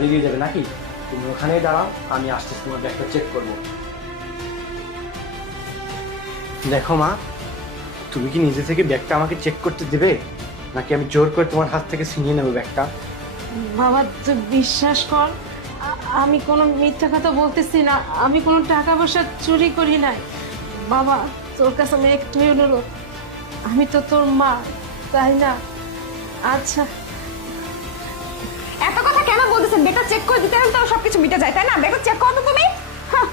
বেরিয়ে যাবে নাকি? তুমি ওখানেই দাঁড়াও, আমি আসতেছি তোমার ব্যাগটা চেক করবো। দেখো মা, তুমি কি নিজে থেকে ব্যাগটা আমাকে চেক করতে দেবে, নাকি আমি জোর করে তোমার হাত থেকে ছিনিয়ে নেবো ব্যাগটা? বাবা তুই বিশ্বাস কর, আমি কোনো মিথ্যা কথা বলতেছি না, আমি কোনো টাকা পয়সা চুরি করি নাই। বাবা তোর কাছে আমি একটুই অনুরোধ, আমি তো তোর মা, তাই না? আচ্ছা এত কথা কেন বলতেছেন? ব্যাগটা চেক করে দিতে হলে তো সবকিছু মিটে যায়, তাই না? ব্যাগটা চেক করো তো তুমি। হ্যাঁ,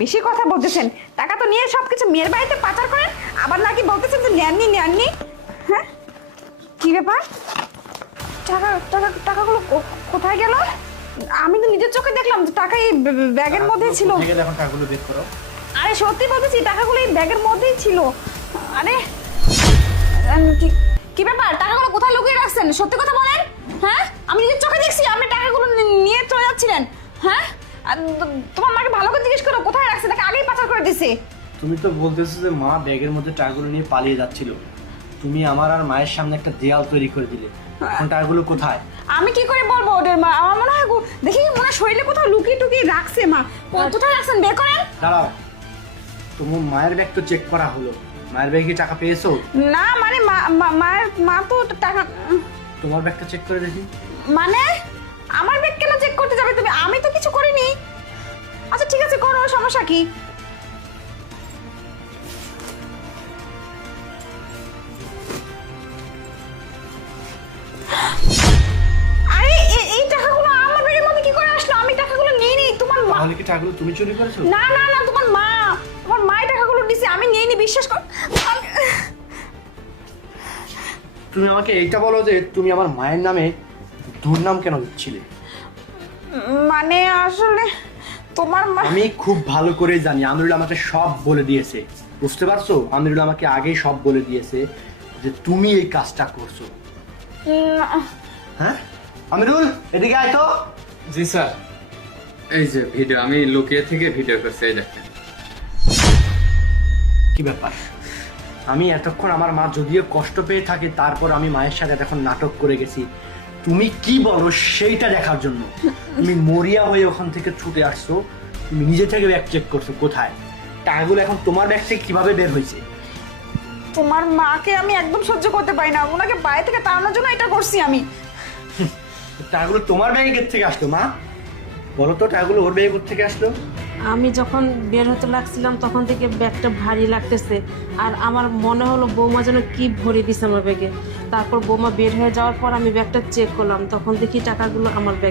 বেশি কথা বলতেছেন। টাকা তো নিয়ে সবকিছু মেয়ের বাড়িতে পাচার করেন, আবার নাকি বলতেছেন যে নেননি নেননি। হ্যাঁ, কি ব্যাপার? টাকা টাকা টাকাগুলো কোথায় গেল? আমি তো নিজের চোখে দেখলাম যে টাকা এই ব্যাগের মধ্যেই ছিল। ঠিক আছে, এখন টাকাগুলো বের করো। আরে সত্যি বলতেছি, টাকাগুলো এই ব্যাগের মধ্যেই ছিল। আরে কি- কি ব্যাপার? টাকাগুলো কোথায় লুকিয়ে রাখছেন? সত্যি কথা বলেন। হ্যাঁ, আমি নিজের চোখে দেখছি আপনি টাকাগুলো নিয়ে চলে যাচ্ছিলেন। হ্যাঁ, আর তোমার মাকে ভালো করে জিজ্ঞেস করো কোথায় রাখছে, নাকি আগেই পাচার করে দিছে। তুমি তো বলতেছো যে মা ব্যাগের মধ্যে টাকাগুলো নিয়ে পালিয়ে যাচ্ছিল, তুমি আমার আর মায়ের সামনে একটা দেয়াল তৈরি করে দিলে। এখন টাকাগুলো কোথায়? আমি কি করে বলবো ওদের মা? আমার মনে হয় দেখি মনে হয় শরীরে কোথাও লুকিয়ে টুকিয়ে রাখছে মা। কোথায় রাখছেন বের করেন। দাঁড়াও, তোমার মায়ের ব্যাগ তো চেক করা হলো, মায়ের ব্যাগে কি টাকা পেয়েছো? না মানে মায়ের মা তো টাকা। তোমার ব্যাগটা চেক করে দেখি। মানে আমার ব্যাগ কেন চেক করতে যাবে তুমি? আমি তো কিছু করিনি। আচ্ছা ঠিক আছে, করো, সমস্যা কি? আরে এই টাকাগুলো আমার ব্যাগের মধ্যে কি করে আসলো? আমি টাকাগুলো নিইনি। তোমার মা। তাহলে কি টাকাগুলো তুমি চুরি করেছো? না না না, তোমার মা টাকাগুলো দিছে, আমি নিইনি, বিশ্বাস কর। তুমি আমাকে এইটা বলো যে তুমি আমার মায়ের নামে দুর্নাম কেন দিচ্ছিলে? মানে আসলে তোমার মা। আমি খুব ভালো করে জানি, আমিরুল আমাকে সব বলে দিয়েছে, বুঝতে পারছো? আমিরুল আমাকে আগেই সব বলে দিয়েছে যে তুমি এই কাজটা করছো। হ্যাঁ আমিরুল, এদিকে আয় তো। জি স্যার, এই যে ভিডিও আমি লুকিয়ে থেকে ভিডিও করছি, এই দেখেন। কি ব্যাপার? আমি এতক্ষণ আমার মা যদিও কষ্ট পেয়ে থাকে, তারপর আমি মায়ের সাথে এতক্ষণ নাটক করে গেছি তুমি কি বলো সেইটা দেখার জন্য। তুমি মরিয়া হয়ে ওখান থেকে ছুটে আসছো, তুমি নিজে থেকে ব্যাগ চেক করছো কোথায় টাকাগুলো। এখন তোমার ব্যাগ থেকে কিভাবে বের হয়েছে? তোমার মাকে আমি একদম সহ্য করতে পারি না, ওনাকে বাড়ি থেকে তাড়ানোর জন্য এটা করছি আমি। টাকাগুলো তোমার ব্যাগে থেকে আসলো মা? বলো তো, টাকাগুলো ওর ব্যাগে থেকে আসলো? আমি যখন বের হতে লাগছিলাম তখন থেকে ব্যাগটা ভারী লাগতেছে, আর আমার মনে হলো বৌমা যেন কি ভরে দিছে আমার ব্যাগে। তারপর বৌমা বের হয়ে যাওয়ার পর আমি ব্যাগটা চেক করলাম, তখন দেখি টাকাগুলো আমার ব্যাগে।